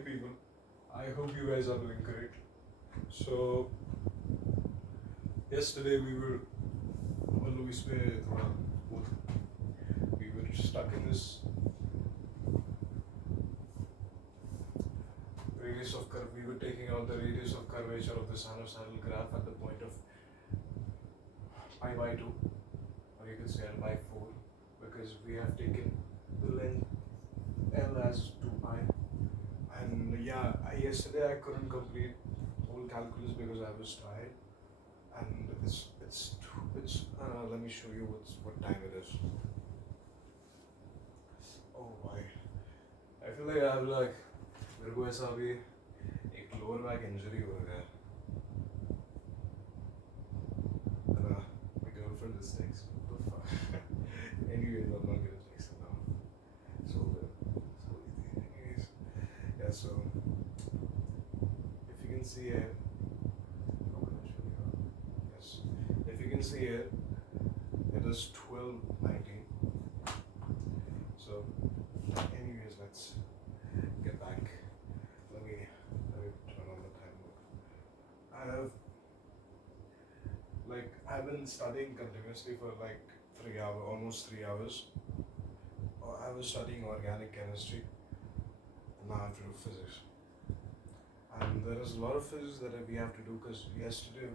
people, I hope you guys are doing great. So yesterday we were stuck in this radius of curve. We were taking out the radius of curvature of the sinusoidal graph at the point of pi by 2, or you could say L by 4, because we have taken the length L as 2 pi. And yeah, yesterday I couldn't complete whole calculus because I was tired. And it's let me show you what time it is. Oh my, I feel like I have मेरे को ऐसा अभी एक lower back injury हो गया है. And my girlfriend is texting. What the fuck? Anyways, I'm not gonna text her now. So anyways, yeah. So if you can see here, how can I show you? Yes, if you can see here, it is 12:19. So anyways, let's get back. Let me turn on the timer. I've been studying continuously for like 3 hours, almost 3 hours. I was studying organic chemistry, and now I have to do physics. And there is a lot of physics that we have to do because yesterday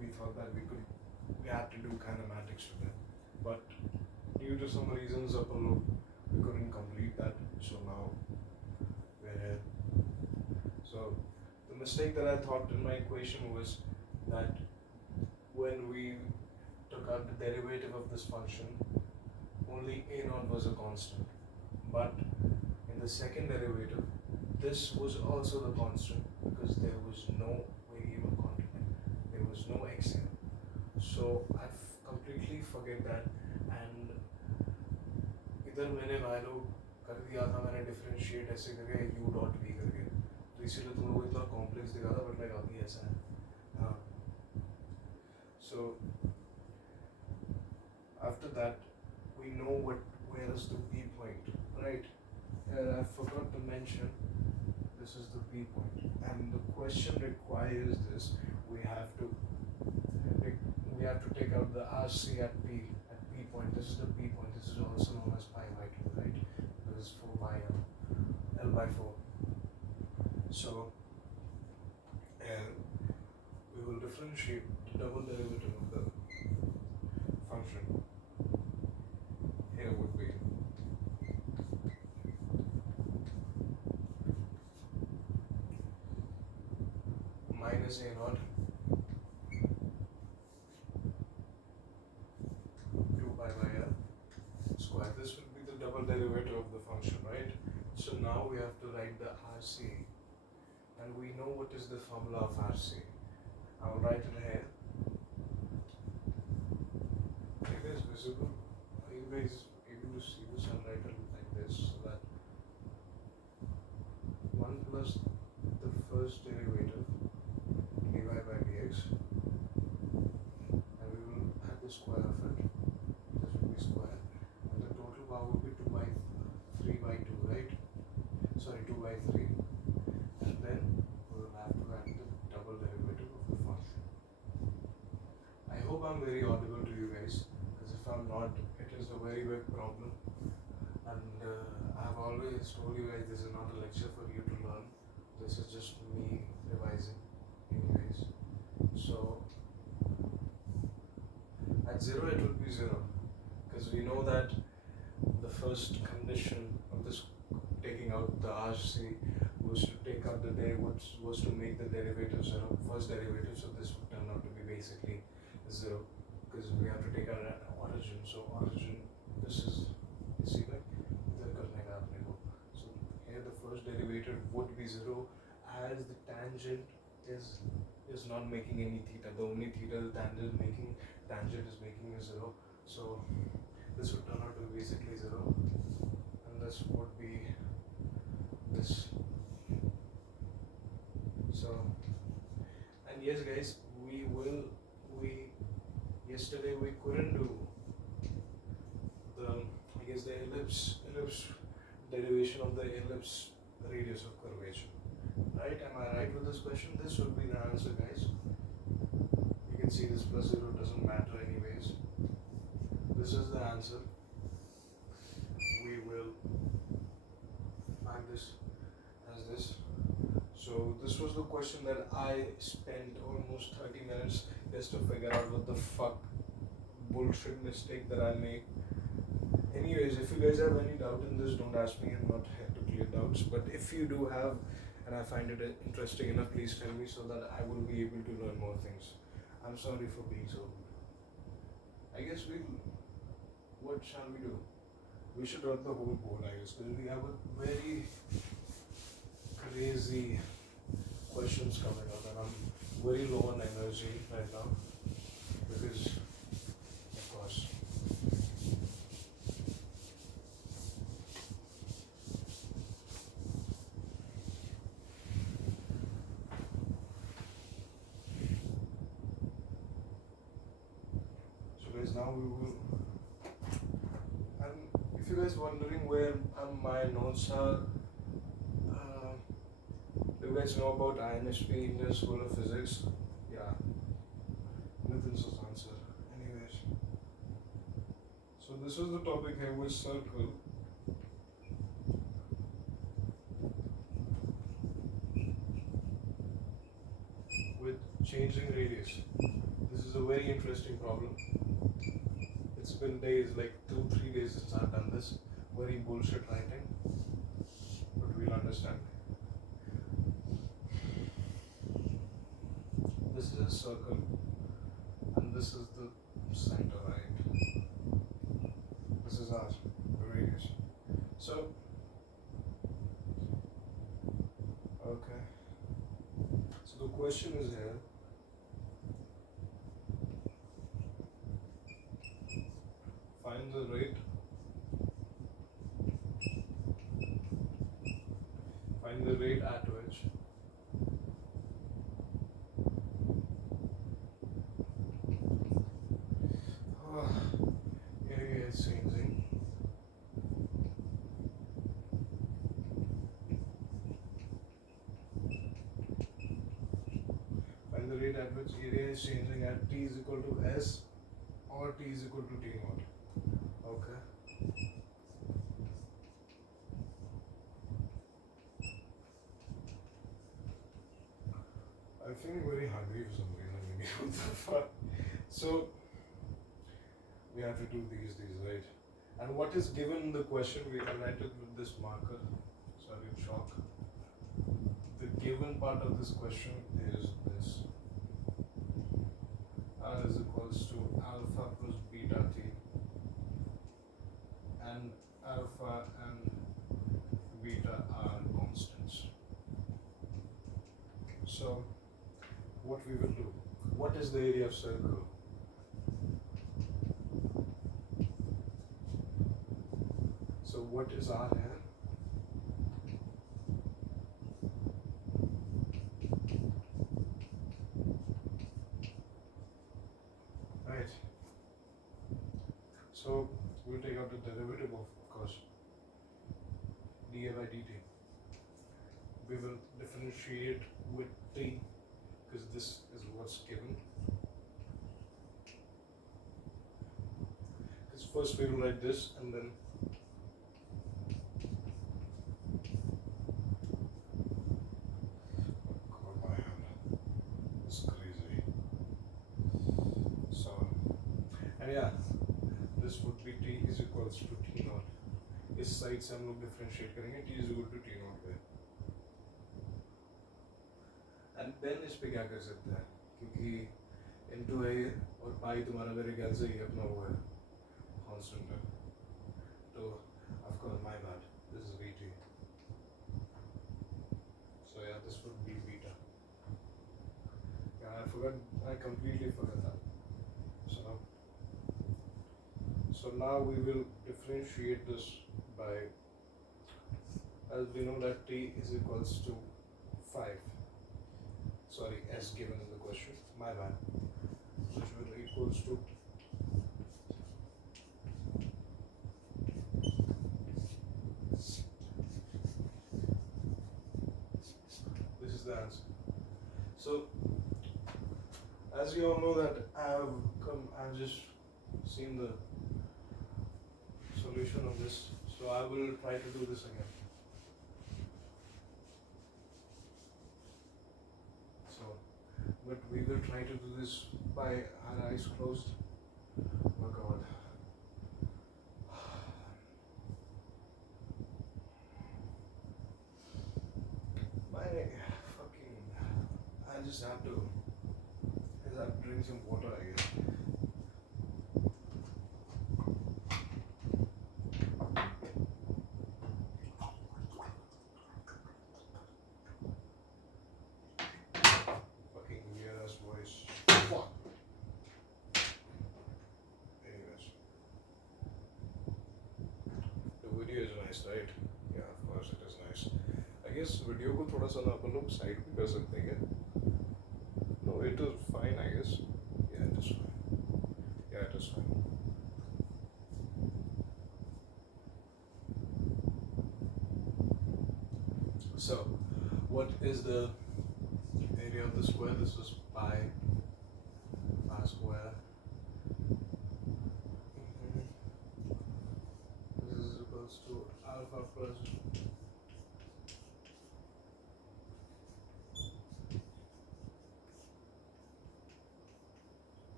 we thought that we had to do kinematics today, but due to some reasons we couldn't complete that. So now we're here. So the mistake that I thought in my equation was that when we took out the derivative of this function, only a0 was a constant. But in the second derivative, this was also the constant because there was no variable quantity. There was no x here. So I've completely forget that, and इधर मैंने value कर दिया था, मैंने differentiate ऐसे करके u dot v करके, तो इसीलिए तुम लोगों को इतना कॉम्प्लेक्स दिखा था, बट लाइक अभी ऐसा है. हाँ. So after that we know where is the p point, right? I forgot to mention this is the p point, and the question requires this. We have to take out the RC at p point. This is the p point. This is also known as pi by 2, right? This is 4 by L by 4. So we will differentiate the double derivative of the function. Here would be minus a0 2 pi by L square. This will be the double derivative of the function, right? So now we have to write the RC, and we know what is the formula of RC. I'll write it here. It is visible. Are you guys able to see this? I'll write it like this, so that 1 plus the first derivative dy by dx, and we will add the square of it. This will be square, and the total power will be 2 by 3 by 2, right? Sorry, 2 by 3, and then we will have to add the double derivative of the function. I hope I'm very audible to you guys, because if I'm not, it is a very big problem. And I've always told you guys, this is not a lecture for you to learn. This is just me revising anyways. So at 0 it will be 0, because we know that the first condition of this taking out the RC was to take out the derivative, was to make the derivative 0, first derivative. So this would turn out to be basically 0, because we have to take out an origin. So origin, this is, you see, like इधर करने का अपने को. So here the first derivative would be 0, as the tangent is not making any theta. The only theta the tangent is making is 0. So this would turn out to be basically 0, and this would be this. So, and yes guys, yesterday we couldn't do the ellipse derivation of the ellipse radius of curvature. Right? Am I right with this question? This would be the answer, guys. You can see this plus 0 doesn't matter anyways. This is the answer. We will mark this as this. So this was the question that I spent almost 30 minutes just to figure out what the fuck bullshit mistake that I make. Anyways, if you guys have any doubt in this, don't ask me. I'm not here to clear doubts. But if you do have, and I find it interesting enough, please tell me so that I will be able to learn more things. I'm sorry for being so rude. I guess what shall we do? We should run the whole board, I guess, because we have a very crazy questions coming up, and I'm very low on energy right now because, of course, so guys, now we will. And if you guys wondering where my notes are, do you guys know about INSP, Indian School of Physics? Yeah, Nitin's answer. Anyways, so this was the topic here with circle. With changing radius. This is a very interesting problem. It's been days, like 2-3 days since I've done this. Very bullshit writing, but we'll understand. This is a circle, and this is the center, right? This is our radius. So, okay. So the question is here. Find the rate. Find the rate at which area is changing. Find the rate at which area is changing at t is equal to s or t is equal to t naught. Okay. I'm feeling very hungry for some reason. Maybe what the fuck. So we have to do these, right? And what is given in the question, we highlighted with this marker. Sorry, chalk. The given part of this question is this. R is equals to alpha plus beta t. And alpha and beta are constants. So what we will do? What is the area of circle? So what is R here? Right. So we'll take out the derivative of course, dA by dt. We will differentiate with t because this is what's given. Because first we will write this and then this would be t is equals to t naught. इस side से हम लोग differentiate करेंगे t is equal to t naught पे. And then इस पे क्या कर सकते हैं? क्योंकि into है और pi तुम्हारा मेरे ख्याल से ये अपना वो है constant है. तो of course my bad. This is vt. So yeah, this would be beta. Yeah, I completely forgot that. So now we will differentiate this by, as we know that t is equals to 5. Sorry, s given in the question, my bad. Which will equals to as you all know that I've just seen the solution of this, so I will try to do this again. So, but we will try to do this by our eyes closed. Oh God. My fucking, I just have to drink some water, I guess. Fucking weird ass voice. Fuck. Anyways. The video is nice, right? Yeah, of course it is nice. I guess video को थोड़ा सा ना अपन लोग side भी कर सकते हैं क्या? No, it is fine, I guess. Yeah, it is fine. Yeah, it is fine. So, what is the area of the square? This is pi square. This is equals to alpha plus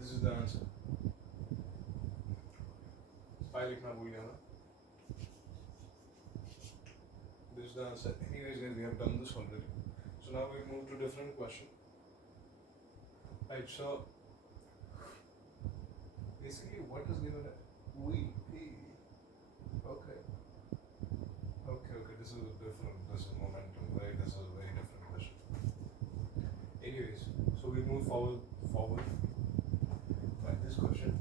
this is the answer. Pi लिखना भूल गया ना. This is the answer. Anyways, guys, we have done this already. So now we move to different question. Right. So basically, what is given? We. Okay. Okay. This is a different. This is momentum, right? This is a very different question. Anyways, so we move forward. Right. This question.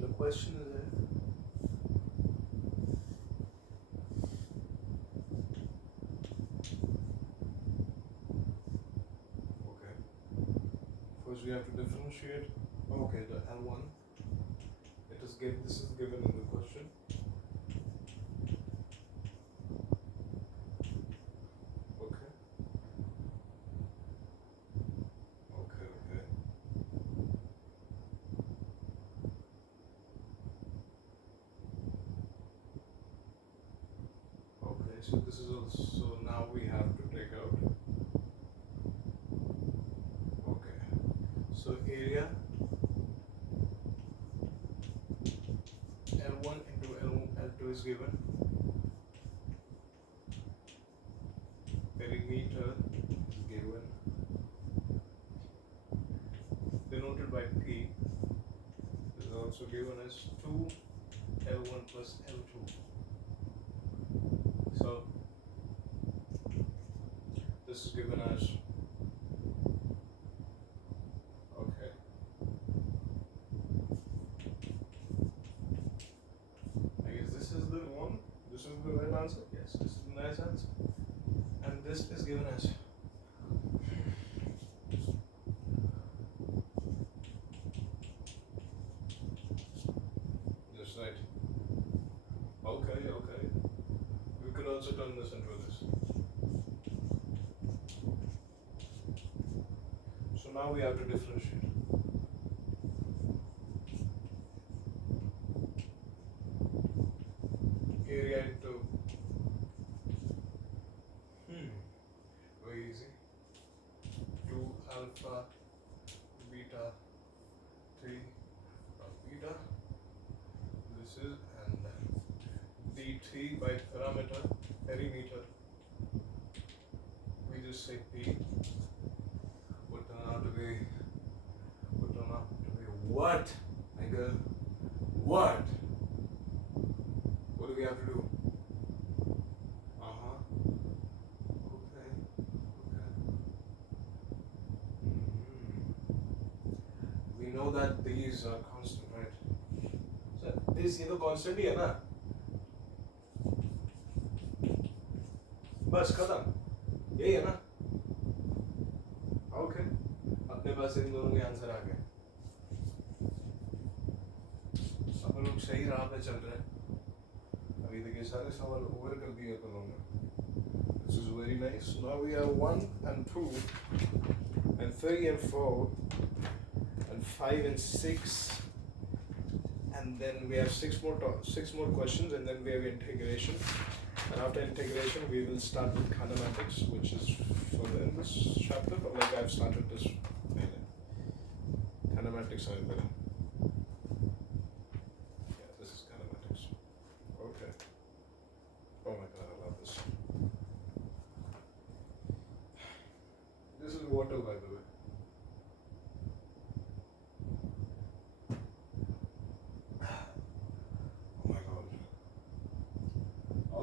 The question is that okay. First we have to differentiate. Okay, the L1. This is given in the question. Okay. Okay, so this is also, now we have to take out. Okay, so area L1 into L2 is given. Perimeter is given, denoted by P, is also given as 2 L1 plus L2. So this is given as, okay, I guess this is the one, this is the right answer. Yes, this is the nice answer. And this is given as, this right. Okay. We could also turn this into this. So now we have to differentiate. Area into, very easy. 2 alpha beta 3 beta. This is, and d3 by perimeter. We just say P would turn out to be What? Nigga. What? What do we have to do? Uh-huh. Okay. We know that these are constant, right? So this ये तो constant ही है ना? बस खत्म यही है ना? Okay. अपने पास इन दोनों के आंसर आ गए. अपन लोग सही राह पे चल रहे हैं. अभी तक ये सारे सवाल ओवर कर दिए अपन लोगों ने. This is very nice. Now we have 1 and 2 and 3 and 4 and 5 and 6 and then we have 6 more questions and then we have integration. And after integration, we will start with kinematics, which is further in this chapter, but like I've started this. Kinematics, I better. Yeah, this is kinematics. Okay. Oh my god, I love this. This is water, by the way. Oh my god.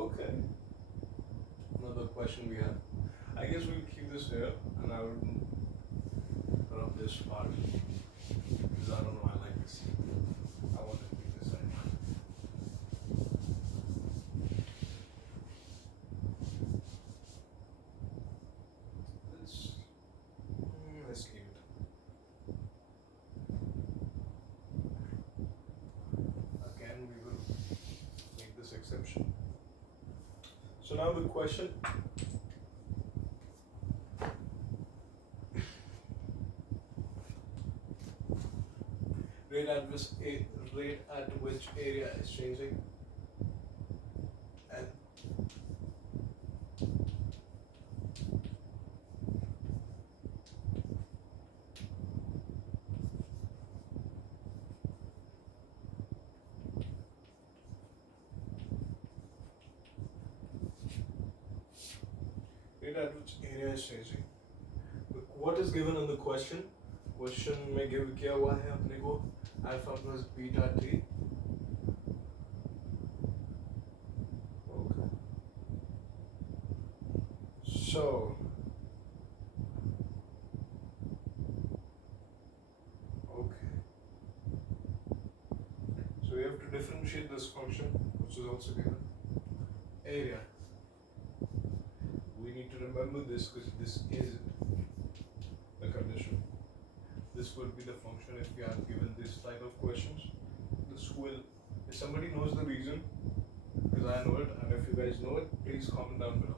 Okay. Another question we have. I guess we'll keep this here and I will rub this part because I don't know, I like this. I want to keep this side. Let's leave it. Again, we will make this exception. So now the question. Rate at which area is changing and rate at which area is changing. What is given in the question? Question में give किया हुआ है अपने को alpha plus beta t. Okay. So okay. So we have to differentiate this function, which is also given. Area. We need to remember this because this is the condition. This would be the function if we are given this type of questions. This will, if somebody knows the reason, because I know it, and if you guys know it, please comment down below.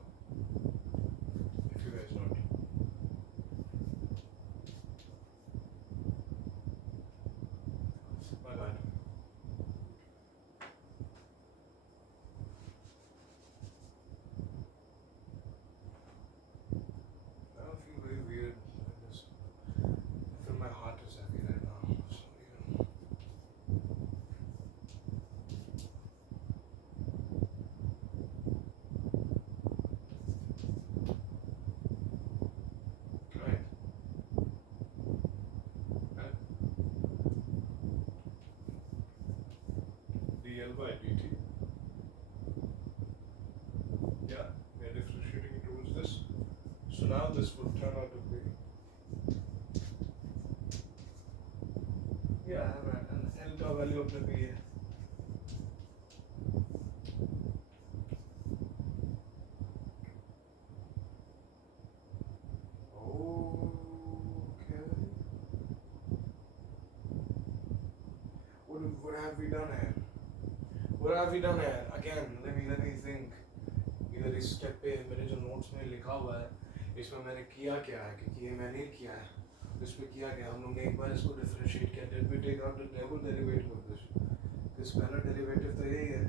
If you guys know it. My bad. I don't feel very weird. I feel my heart is heavy right now. So, right. And dl by dt. Yeah, we are differentiating towards this. So now this would turn out to be. Yeah, right. And L का value अपने पे है. Okay. What have we done here? What have we done here? Again, let me think. इधर इस step पे मेरे जो notes में लिखा हुआ है, इसमें मैंने किया क्या है क्योंकि ये मैंने किया है. इसमें किया क्या हम लोग ने एक बार इसको डिफरेंशिएट किया. Did we take out the double derivative of this? इस पहला डेरिवेटिव तो यही है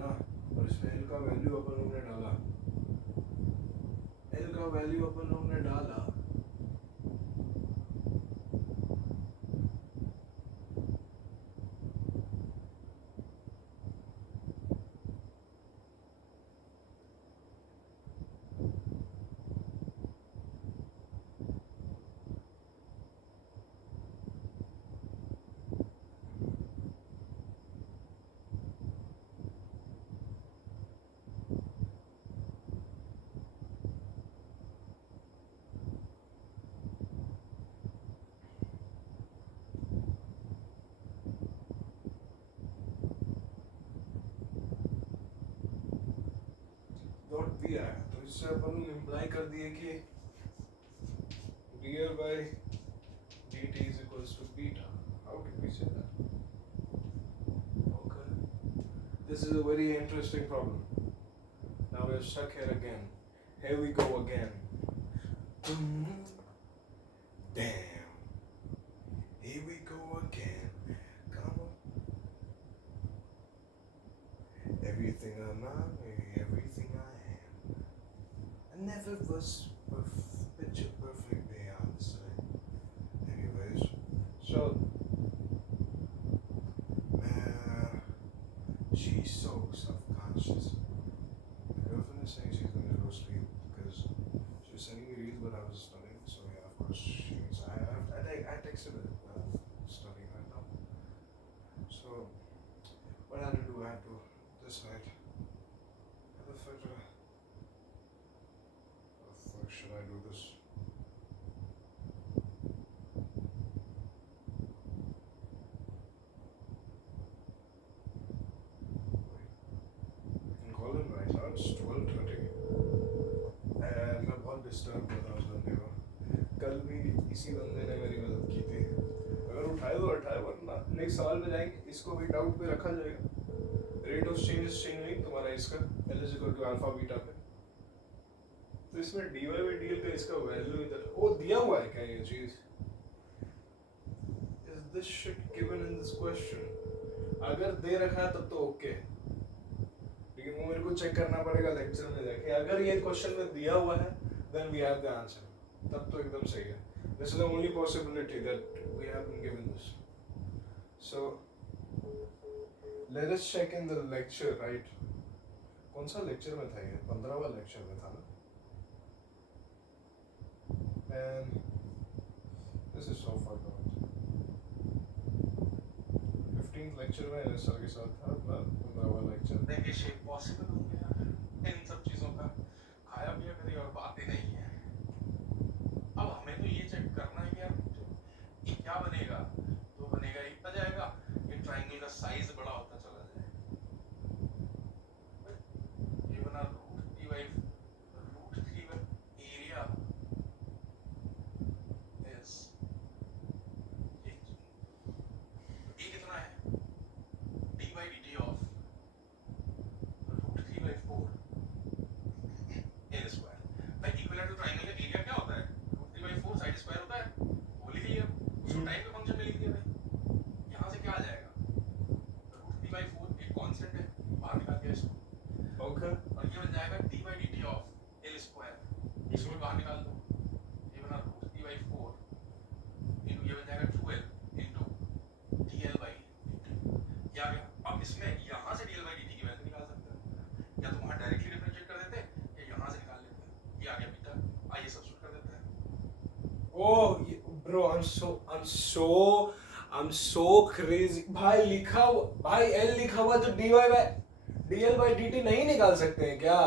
ना. और इसमें L का वैल्यू अपन लोग ने डाला. L का वैल्यू अपन लोग ने डाला. दिया है, तो इससे अपन इम्प्लाई कर दिए कि dl by dt is equals to beta. How did we say that? Okay. This is a very interesting problem. Now we're stuck here again. Here we go again. Damn. Here we go again. Come on. Everything I'm not, everything I am. I never was picture perfect Beyonce. Anyways, so she's so self-conscious. My girlfriend is saying she's gonna go sleep because she was sending me reels, but I was studying. So yeah, of course I texted her. Studying right now. So what I had to do, I had to decide. How the fuck should I do this? Call him right now. It's 12:30. मैं बहुत disturb हुआ था उस बंदे को. कल भी इसी बंदे ने मेरी मदद की थी. अगर उठाए तो उठाए, वरना नेक्स्ट सवाल पे जाएंगे. इसको भी डाउट पे रखा जाएगा. Rate of change is changing तुम्हारा इसका L is equal to alpha beta पे. तो इसमें dy by dl का इसका वैल्यू इधर वो दिया हुआ है क्या ये चीज? Is this shit given in this question? अगर दे रखा है तब तो ओके. लेकिन वो मेरे को चेक करना पड़ेगा लेक्चर में जाके. अगर ये क्वेश्चन में दिया हुआ है then we have the answer. तब तो एकदम सही है. This is the only possibility that we have been given this. So let us check in the lecture, right? कौन सा लेक्चर में था ये? 15वां लेक्चर में था ना? And this is so far gone. 15th lecture में सर के साथ था अपना 15वां लेक्चर. देखिए शेप पॉसिबल हो गया इन सब चीज़ों का. खाया पिया कभी और बातें नहीं है. अब हमें तो ये चेक करना है यार कि क्या बनेगा. तो बनेगा इतना जाएगा कि ट्राइंगल का साइज बड़ा होता चला जाए. ये बना √3 एरिया इज ये कितना है d by dt of √3/4 l square. भाई इक्विलैटरल ट्रायंगल का एरिया क्या होता है? √3/4 साइड स्क्वायर होता है. बोल ही दिया उसको टाइम के फंक्शन में लिख दिया. भाई यहां से क्या आ जाएगा? √3/4 एक कांस्टेंट है, बाहर निकाल दिया इसको. ओके. और ये बन जाएगा d by dt of l square. इसको बाहर निकाल दो. ये बना √3/4 इनटू ये बन जाएगा 2l into dl by dt. ये आ गया. अब इसमें यहां से dl by dt की वैल्यू निकाल सकते हैं. या तो वहां डायरेक्टली डिफरेंशिएट कर देते हैं या यहां से निकाल लेते हैं. ये आ गया बीटा. आइए सब्स्टिट्यूट कर देते हैं. Oh, bro, I'm so crazy. भाई लिखा हुआ, भाई L लिखा हुआ तो dl by dt नहीं निकाल सकते हैं क्या?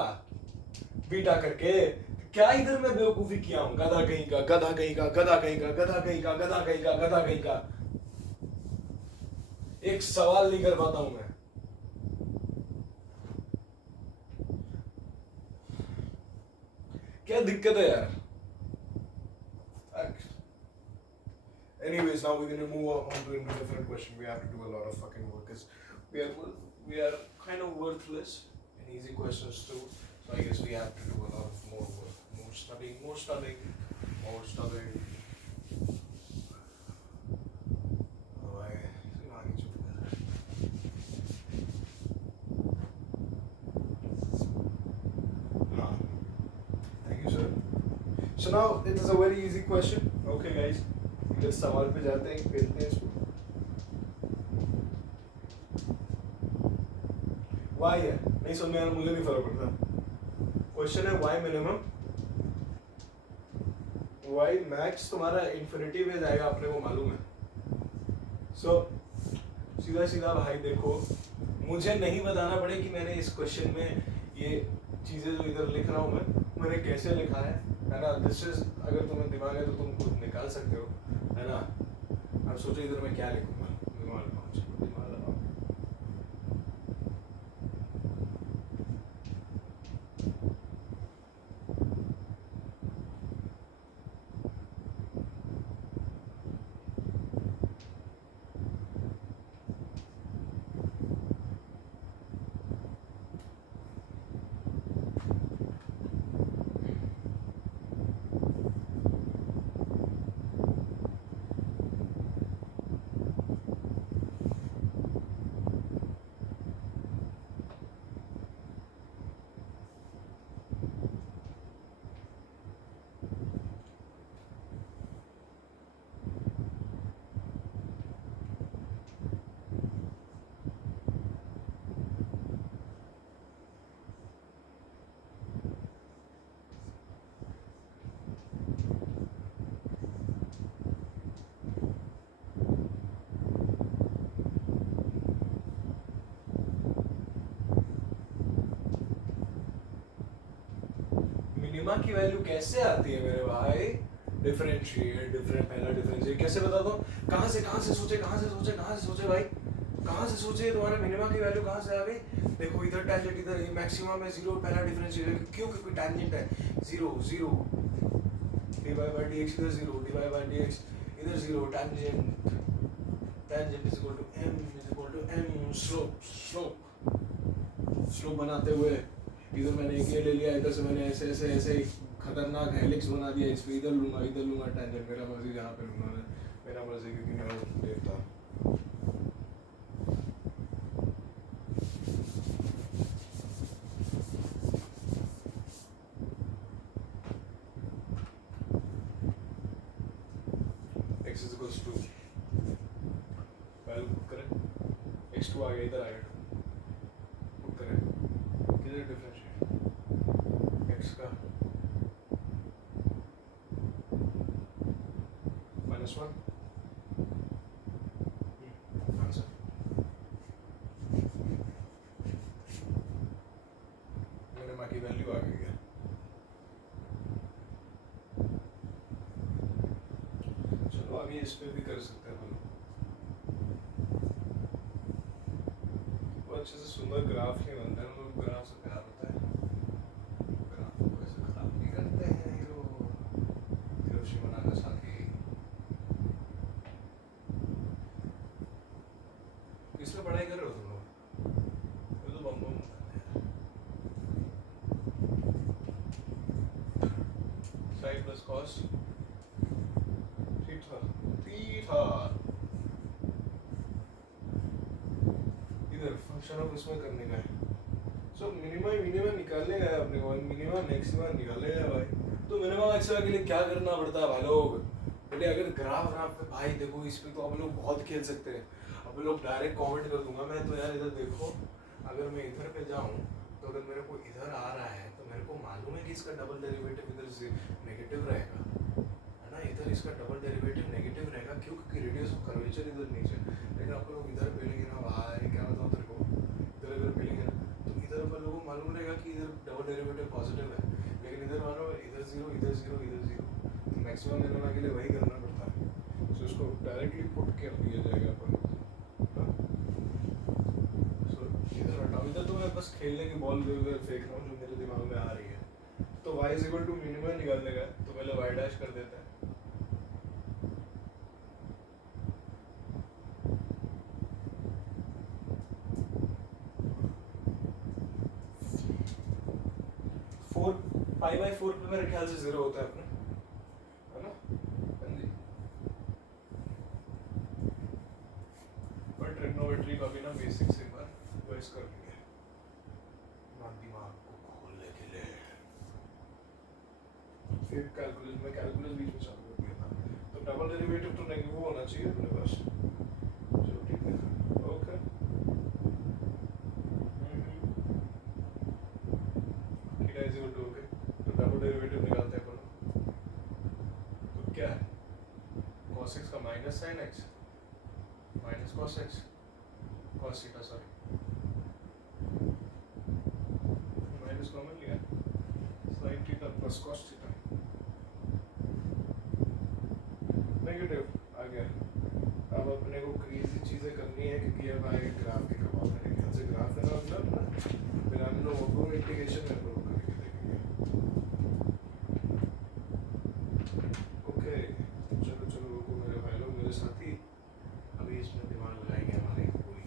बीटा करके. क्या इधर मैं बेवकूफी किया हूँ? गधा कहीं का, गधा कहीं का, गधा कहीं का, गधा कहीं का, गधा कहीं का, गधा कहीं का. एक सवाल नहीं कर पाता हूं मैं. क्या दिक्कत है यार? Anyways, now we're gonna move on to a different question. We have to do a lot of fucking work because we are kind of worthless in easy questions too. So I guess we have to do a lot of more work, more studying. Oh, आगे चुप कर. हाँ. Thank you, sir. So now it is a very easy question. Okay, guys. इधर सवाल पे जाते हैं, खेलते हैं इसको. y है, नहीं समझ में मुझे नहीं फर्क पड़ता. क्वेश्चन है y मिनिमम, y मैक्स तुम्हारा इन्फिनिटी में जाएगा, अपने को मालूम है. सो सीधा सीधा भाई देखो, मुझे नहीं बताना पड़े कि मैंने इस क्वेश्चन में ये चीज़ें जो इधर लिख रहा हूँ मैंने कैसे लिखा है ना. दिस इज, अगर तुम्हें दिमाग है तो तुम खुद निकाल सकते हो, है ना. अब सोचो इधर मैं क्या लिखूंगा. दिमाग लगाओ. मिनिमा की वैल्यू कैसे आती है मेरे भाई? डिफरेंशिएट, पहला डिफरेंशिएट कैसे बताता हूँ? कहाँ से सोचे भाई, कहाँ से सोचे? तुम्हारे मिनिमा की वैल्यू कहाँ से आ गई? देखो इधर टेंजेंट, इधर मैक्सिमम है 0, पहला डिफरेंशिएट क्यों? क्योंकि टेंजेंट है 0 0 dy by dx इधर 0, dy by dx इधर 0, tangent is equal to m slope बनाते हुए इधर मैंने एक ये ले लिया, इधर से मैंने ऐसे खतरनाक हेलिक्स बना दिया, इस पे इधर लूंगा टेंजेंट मेरा मर्जी जहाँ पे लूंगा मेरा मर्जी, क्योंकि मैं देता x is equals to value put करें, x2 आ गया, इधर आ गया, पुट करें किधर डिफरेंशिएट x का -1 आंसर। मिनिमा की वैल्यू आ गई है। चलो आगे इस पे भी कर सकते हैं हम लोग। वो अच्छे से सुंदर ग्राफ नहीं बनते हैं, लोग ग्राफ से प्यार होता है, ग्राफ को ऐसे खराब नहीं करते हैं हिरोशिमा नागासाकी। किस पे पढ़ाई कर रहे हो तुम लोग? वो तो बम बम साइन प्लस कॉस थीटा इधर फंक्शन ऑफ इसमें करने का है। सो मिनिमा निकालने का है अपने को, मिनिमा मैक्सिमा निकालेगा भाई। तो मिनिमा मैक्सिमा के लिए क्या करना पड़ता है भाई लोग? बेटे अगर ग्राफ पे भाई देखो, इस पे तो आप लोग बहुत खेल सकते हैं। अब लोग डायरेक्ट कमेंट कर दूंगा मैं तो यार, इधर देखो अगर मैं इधर पे जाऊं तो अगर मेरे को इधर आ रहा है तो मेरे को मालूम है कि इसका डबल डेरिवेटिव इधर से नेगेटिव रहेगा, है ना? इधर इसका डबल डेरिवेटिव नेगेटिव रहेगा, क्यों? क्योंकि रेडियस ऑफ कर्वेचर इधर नीचे। लेकिन आप लोग इधर पेलेंगे ना भाई, क्या बताऊं तेरे को, इधर अगर पेलेंगे ना तो इधर अपन लोगों को मालूम रहेगा कि इधर डबल डेरिवेटिव पॉजिटिव है, लेकिन इधर मानो इधर 0 इधर 0 इधर 0, तो मैक्सिमम मिनिमा के लिए वही करना पड़ता है। सो इसको डायरेक्टली पुट कर दिया जाएगा अपन। सो इधर हटाओ, इधर तो मैं बस खेलने की बॉल फेंक रहा हूँ जो मेरे दिमाग में आ रही है। तो y is equal to minima निकालने का, तो पहले y डैश कर देते हैं। पाई बाई 4 पे मेरे ख्याल से 0 होता है अपने, है ना? पर ट्रिग्नोमेट्री का भी ना बेसिक से एक बार रिवाइज कर लेंगे ना, दिमाग को खोलने के लिए। फिर कैलकुलस बीच में चालू कर दिया था, तो डबल डेरिवेटिव तो नेगेटिव होना चाहिए अपने पास। चलो ठीक है, okay. Theta is equal to okay, तो डबल डेरिवेटिव निकालते हैं अपन। तो क्या है? cos x का minus sine x minus cos x cos theta, sorry minus common लिया, sine theta plus cos theta negative आ गया। अब अपने को क्रेजी चीजें करनी है, क्योंकि अब आएगा ग्राफ के कमाल। मेरे ख्याल से ग्राफ है ना मतलब ना, फिर हम लोग ऑटो इंटीग्रेशन में प्रूव करके देखेंगे। ओके चलो रुको मेरे भाई लोग, मेरे साथी, अभी इसमें दिमाग लगाएंगे हमारे पूरी।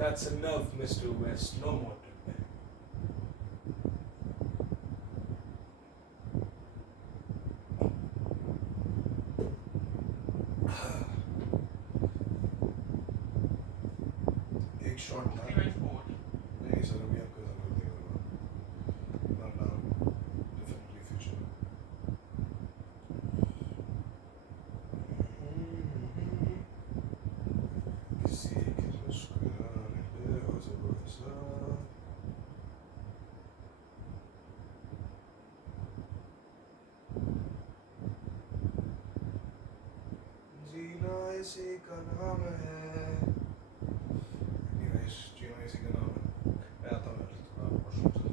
That's enough, Mr. West. No more today. एक शॉट था। 3/4 नहीं सर, अभी आपको जरूरत नहीं होगा। ना डेफिनेटली फ्यूचर। किसी की मुस्कुराहट पे हो जबरदस्त एसी का नाम है। Anyways, जीना इसी का नाम है। मैं आता हूँ यार, थोड़ा वॉशरूम से।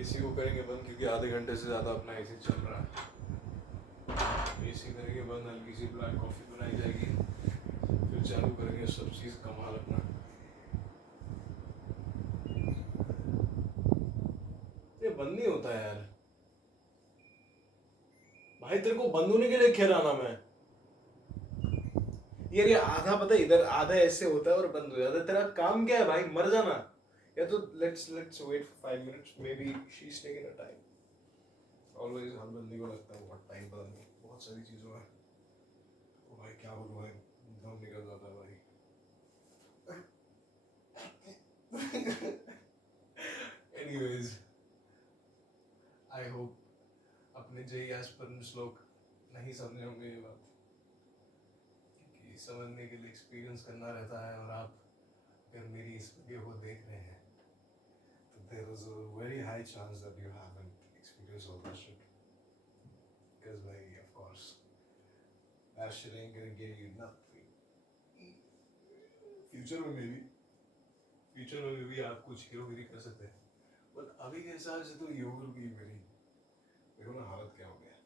एसी को करेंगे बंद क्योंकि आधे घंटे से ज़्यादा अपना एसी चल रहा है। एसी करेंगे बंद, हल्की सी ब्लैक कॉफ़ी बनाई जाएगी, फिर चालू करेंगे सब चीज़ कमाल अपना। ये बंद नहीं होता यार भाई, तेरे को बंद होने के लिए कह रहा ना मैं यार। ये आधा पता है इधर, आधा ऐसे होता है और बंद हो जाता है। तेरा काम क्या है भाई, मर जाना। या तो let's wait for 5 minutes, maybe she is taking a time. Always हर बंदी को लगता है बहुत टाइम, पता नहीं बहुत सारी चीज़ों में। ओ भाई क्या बोलूँ भाई, दम निकल जाता है भाई। एनीवेज, आई होप अपने जे एस्पिरेंट्स लोग नहीं समझे होंगे ये बात, क्योंकि समझने के लिए एक्सपीरियंस करना रहता है। और आप अगर मेरी इस वीडियो को देख रहे हैं तो there is a very high chance that you haven't experienced all that shit, because भाई of course that shit ain't gonna give you nothing. Future में मे भी आप कुछ हीरोगिरी कर सकते हैं, बट अभी के हिसाब से तो यू विल बी वेरी, देखो ना हालत क्या हो गया।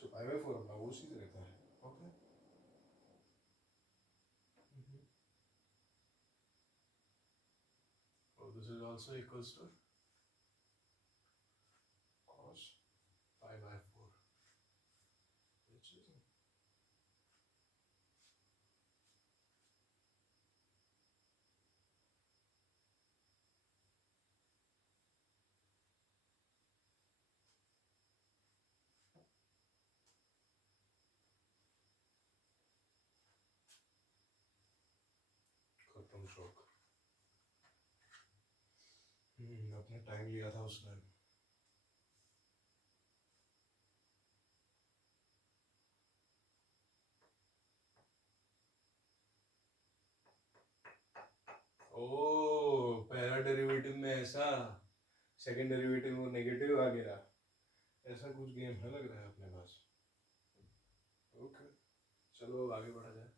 सो 5/4 अपना वो चीज़ रहता है। ओके, और this is also equals to cos 5/4, which is खत्म शौक। अपने टाइम लिया था उसने। ओ पहला डेरिवेटिव में ऐसा, सेकंड डेरिवेटिव में नेगेटिव आ गया, ऐसा कुछ गेम है लग रहा है अपने पास। ओके, चलो अब आगे बढ़ा जाए।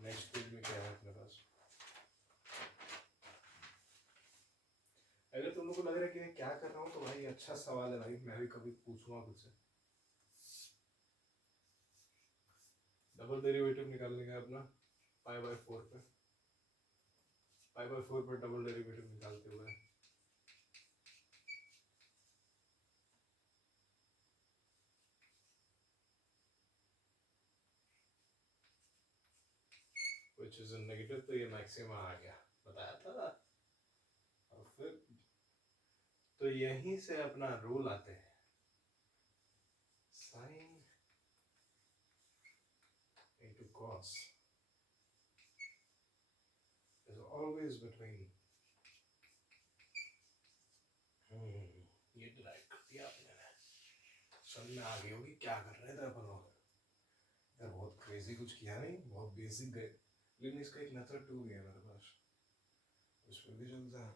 नेक्स्ट पेज में क्या है अपने पास? अगर तुम लोग को लग रहा है कि मैं क्या कर रहा हूँ तो भाई अच्छा सवाल है भाई, मैं भी कभी पूछूंगा खुद से। डबल डेरिवेटिव निकालने का अपना 5/4 पे, 5/4 पे डबल डेरिवेटिव निकालते हुए which is a negative, तो ये मैक्सिमम आ गया, बताया था। और फिर तो यहीं से अपना रूल आते हैं, sine into cos is always between, ये ड्राइव कर दिया आपने, समझ में आ गई होगी क्या कर रहे थे अपन लोग। यार बहुत क्रेजी कुछ किया नहीं, बहुत बेसिक गए, लेकिन इसका एक मेथड टू भी है मेरे पास, उस पर भी चलता है।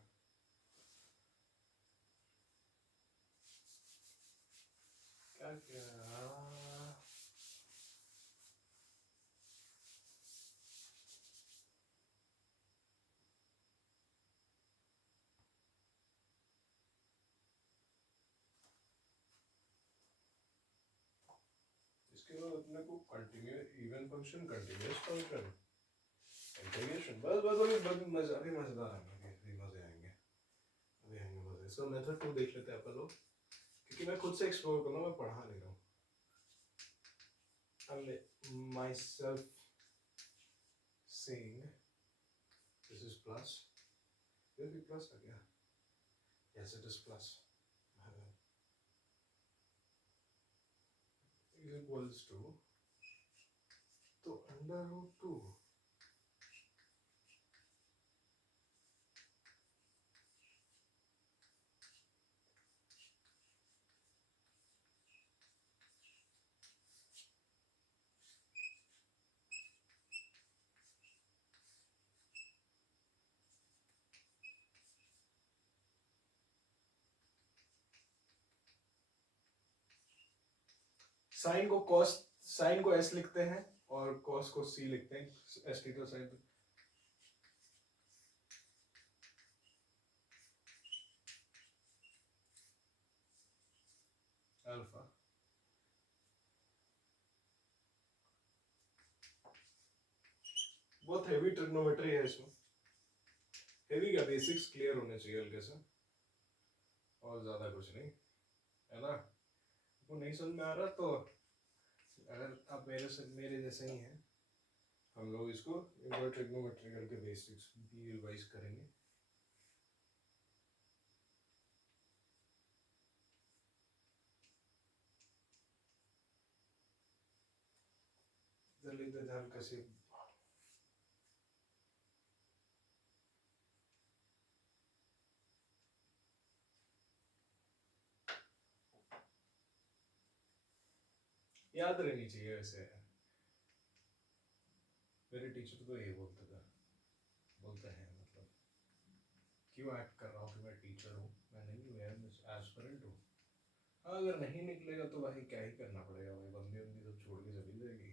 क्या किया इसके बाद अपने को continuous even function, continuous function, integration, बस बस अभी मजा, अभी मजेदार है, अभी मजे आएंगे, अभी आएंगे मजे। इसका मेथड टू देख लेते हैं अपन लोग, क्योंकि मैं खुद से एक्सप्लोर करूँगा, मैं पढ़ा नहीं रहा हूँ। I'm myself saying this is plus. Will it be plus? Yeah. Yes, it is plus. Is equals to. So under root 2. Sign को s लिखते हैं और cos को c लिखते हैं s थीटा साइन अल्फा बहुत हेवी ट्रिग्नोमेट्री है इसमें हेवी का बेसिक्स क्लियर होने चाहिए हल्के से और ज्यादा कुछ नहीं है ना वो नहीं समझ में आ रहा तो अगर आप मेरे जैसे ही हैं हम लोग इसको एक बार ट्रिग्नोमेट्री करके बेसिक्स भी रिवाइज करेंगे जल्दी हल्का से याद रहनी चाहिए वैसे मेरे टीचर तो यही बोलते हैं मतलब क्यों एक्ट कर रहा हूँ कि मैं टीचर हूँ मैं नहीं हूँ यार मैं एस्पिरेंट हूँ अगर नहीं निकलेगा तो भाई क्या ही करना पड़ेगा भाई बंदी बंदी सब छोड़ के चली जाएगी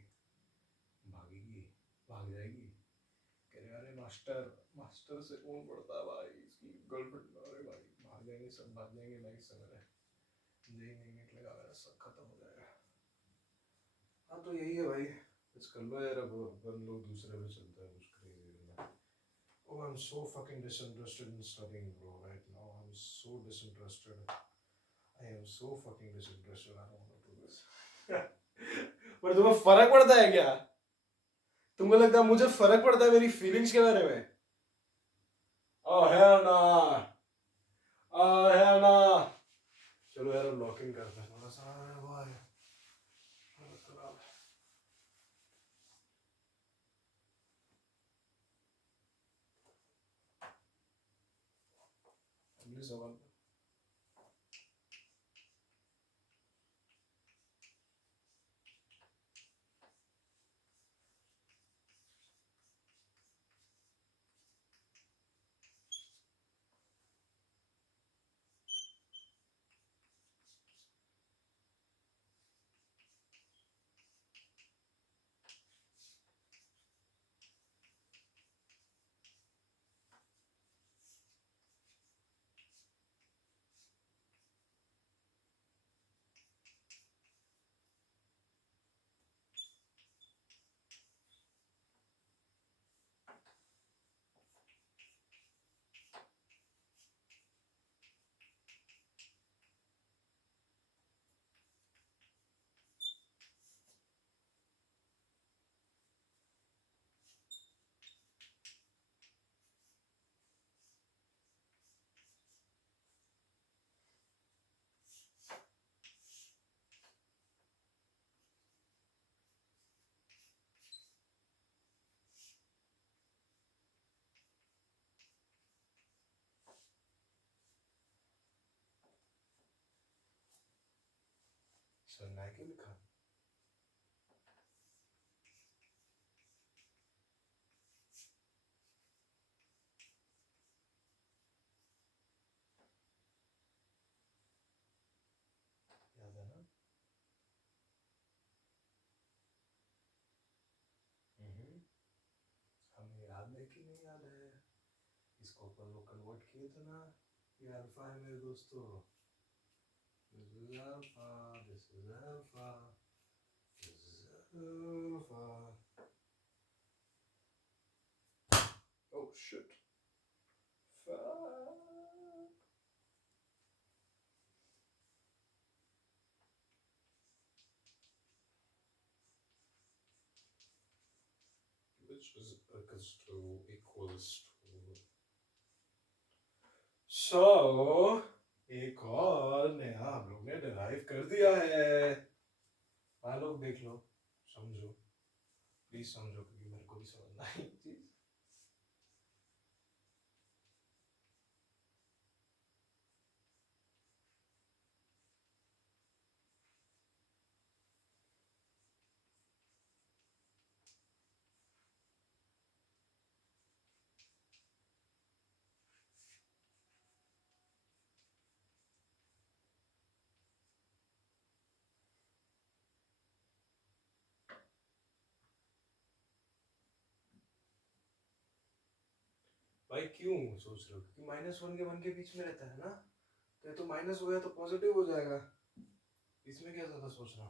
भाग जाएगी कह रहे अरे मास्टर से कौन पढ़ता है भाई इसकी गर्लफ्रेंड अरे भाई भाग जाएंगे सब भाग जाएंगे लाइफ से मेरे नहीं निकलेगा मेरा सब खत्म हो जाएगा हाँ तो यही है भाई कुछ कर लो यार अब अपन लोग दूसरे पे चलते हैं कुछ क्रेजी में Oh, I'm so fucking disinterested in studying, bro. Right now, I'm so disinterested. I am so fucking disinterested. I don't want to do this. पर तुम्हें फर्क पड़ता है क्या? तुमको लगता है मुझे फर्क पड़ता है मेरी फीलिंग्स के बारे में? Oh hell nah. Oh hell nah. चलो यार अब लॉकिंग करते हैं थोड़ा सा भाई. अगले सवाल. सुनना है कि लिखा? याद है ना? हमें याद है कि नहीं याद है? इसको अपन लोग कन्वर्ट किए थे ना? ये अल्फा है मेरे दोस्तों. This is alpha. This is alpha. This is alpha. Oh shit. Fuck. which is equals to so एक और नया हम लोग ने डिराइव कर दिया है। आप लोग देख लो, समझो, प्लीज समझो, क्योंकि मेरे को भी समझना है ये चीज। भाई क्यों सोच रहे हो? क्योंकि -1 के 1 के बीच में रहता है ना, तो ये तो माइनस हो गया तो पॉजिटिव हो जाएगा। इसमें क्या ज्यादा सोचना?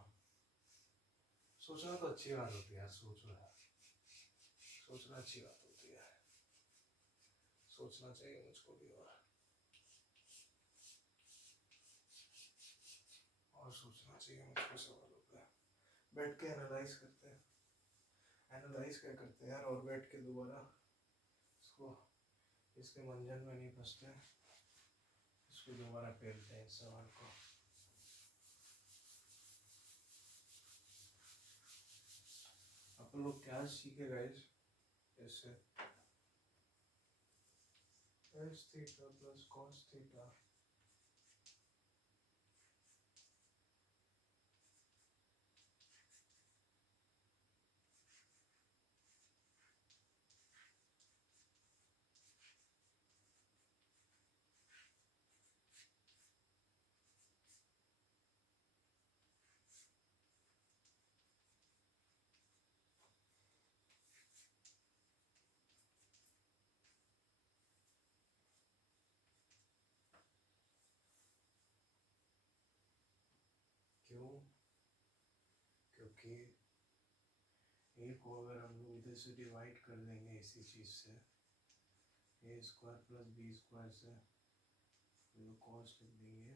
सोचना तो अच्छी बात होती है यार, सोचो यार, सोचना अच्छी बात होती है, सोचना चाहिए मुझको भी। और सोचना चाहिए मुझको सवालों पे। बैठ के एनालाइज करते हैं, एनालाइज क्या करते हैं यार, और बैठ के दोबारा इसको, इसके मंजन में नहीं फंसते, इसको दोबारा पेलते हैं इस सवाल को। आप लोग क्या सीखे गाइस इससे? s theta plus cos theta, क्यों? क्योंकि ए को अगर हम लोग इधर से डिवाइड कर देंगे इसी चीज से, ए स्क्वायर प्लस बी स्क्वायर से, तो कॉस लिख देंगे,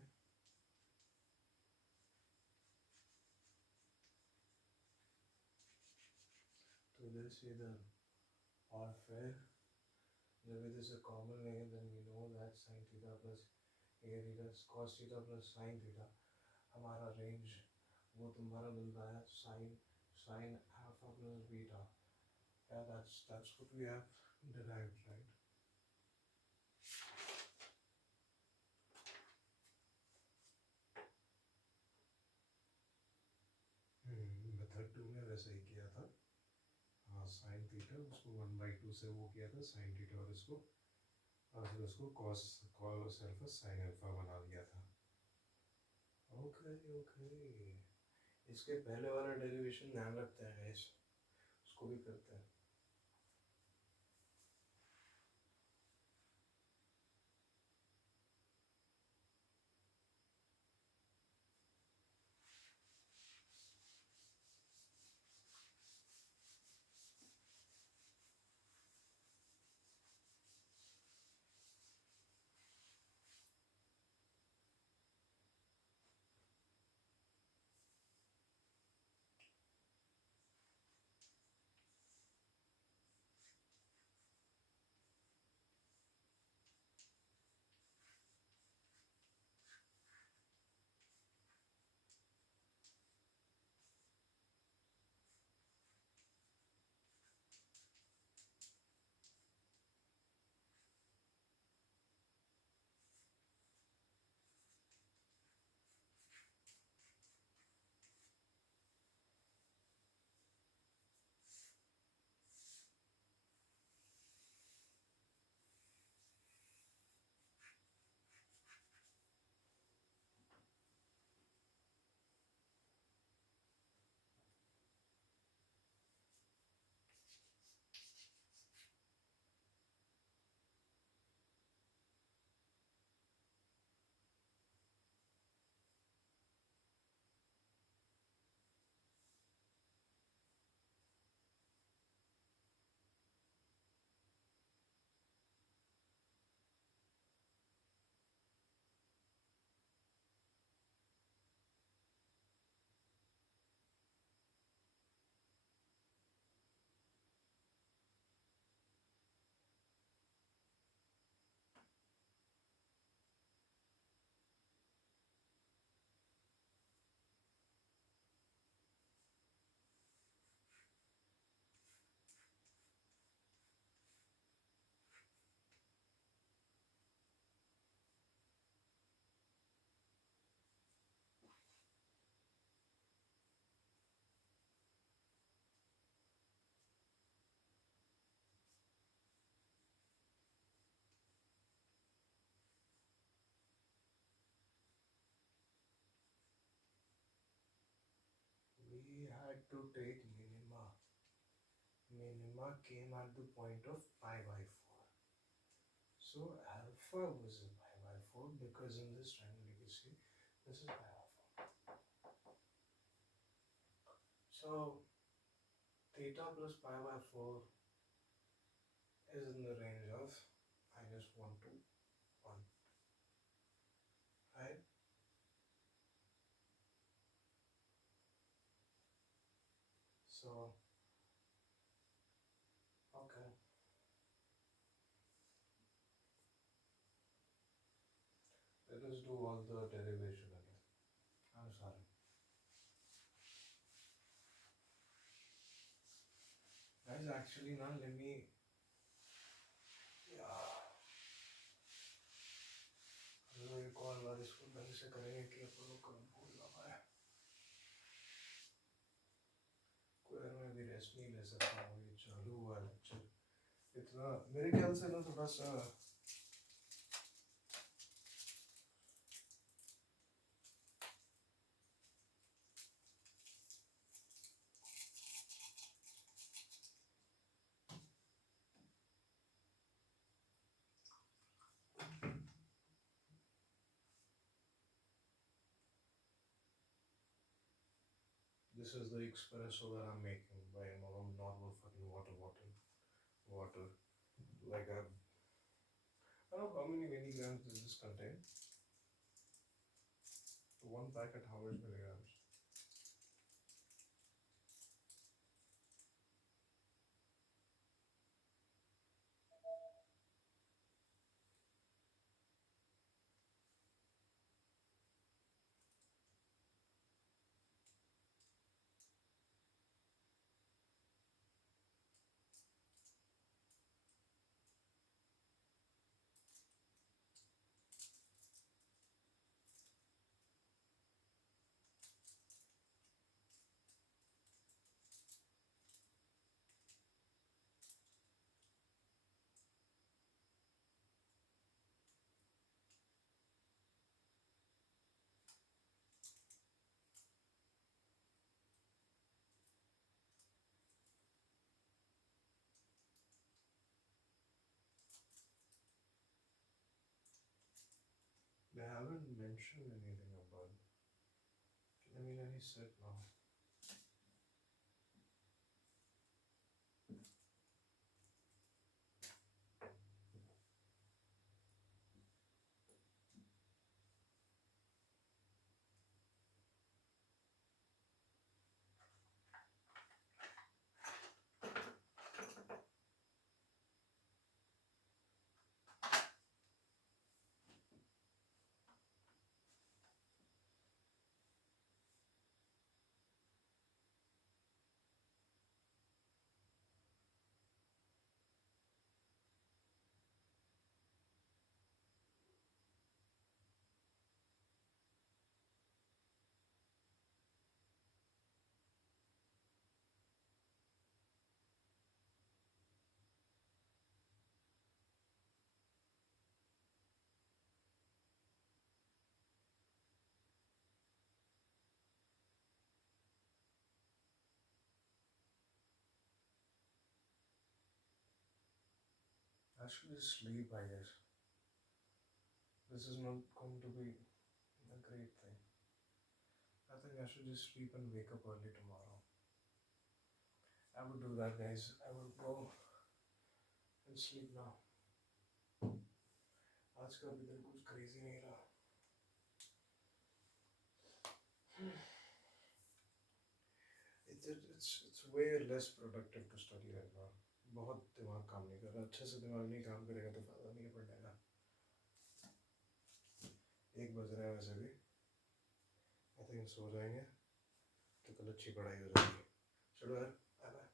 तो इधर से इधर, और फिर जब इधर से कॉमन लेंगे then we know that sine theta plus a theta cos theta plus sine theta, हमारा रेंज वो तुम्हारा मिलता है sine sine alpha plus beta. Yeah, that's what we have derived, right? Method 2 में वैसे ही किया था। हाँ, साइन थीटा उसको 1/2 से वो किया था साइन थीटा, और इसको, और फिर उसको cos cos alpha sine alpha बना दिया था। ओके ओके, इसके पहले वाला डेरिवेशन ध्यान रखते हैं गाइस, उसको भी करते हैं। to take minima. Minima came at the point of pi by 4. So alpha was a pi by 4 because in this triangle you see this is pi by 4. So theta plus pi by 4 is in the range of -1 to 1. Right? So, okay. Let us do all the derivation again. I'm sorry. Guys, actually now let me, yeah, recall वाला इसको ढंग से करेंगे कि अपन लोग कब भूल ना पाए। कोई मैं भी रेस्ट नहीं ले सकता हूँ, ये चालू हुआ लेक्चर इतना मेरे ख्याल से ना थोड़ा सा this is the espresso that I'm making by a normal fucking water bottle. Water. Like I don't know how many milligrams does this contain? One packet, how much milligrams? They haven't mentioned anything about it. I mean, any set now. I should just sleep, I guess. This is not going to be a great thing. I think I should just sleep and wake up early tomorrow. I would do that, guys. I will go and sleep now. आज का भी दिन कुछ crazy नहीं रहा. It's way less productive to study right now. बहुत दिमाग काम नहीं कर रहा. अच्छे से दिमाग नहीं काम करेगा तो फायदा नहीं है पढ़ने का. 1 बज रहा है वैसे भी. I think सो जाएंगे तो कल अच्छी पढ़ाई हो जाएगी. चलो यार, बाय.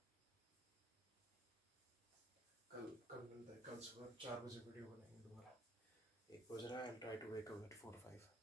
कल मिलते हैं. कल सुबह 4 बजे वीडियो बनाएंगे दोबारा. 1 बज रहा है. I'll try to wake up at 4 or 5.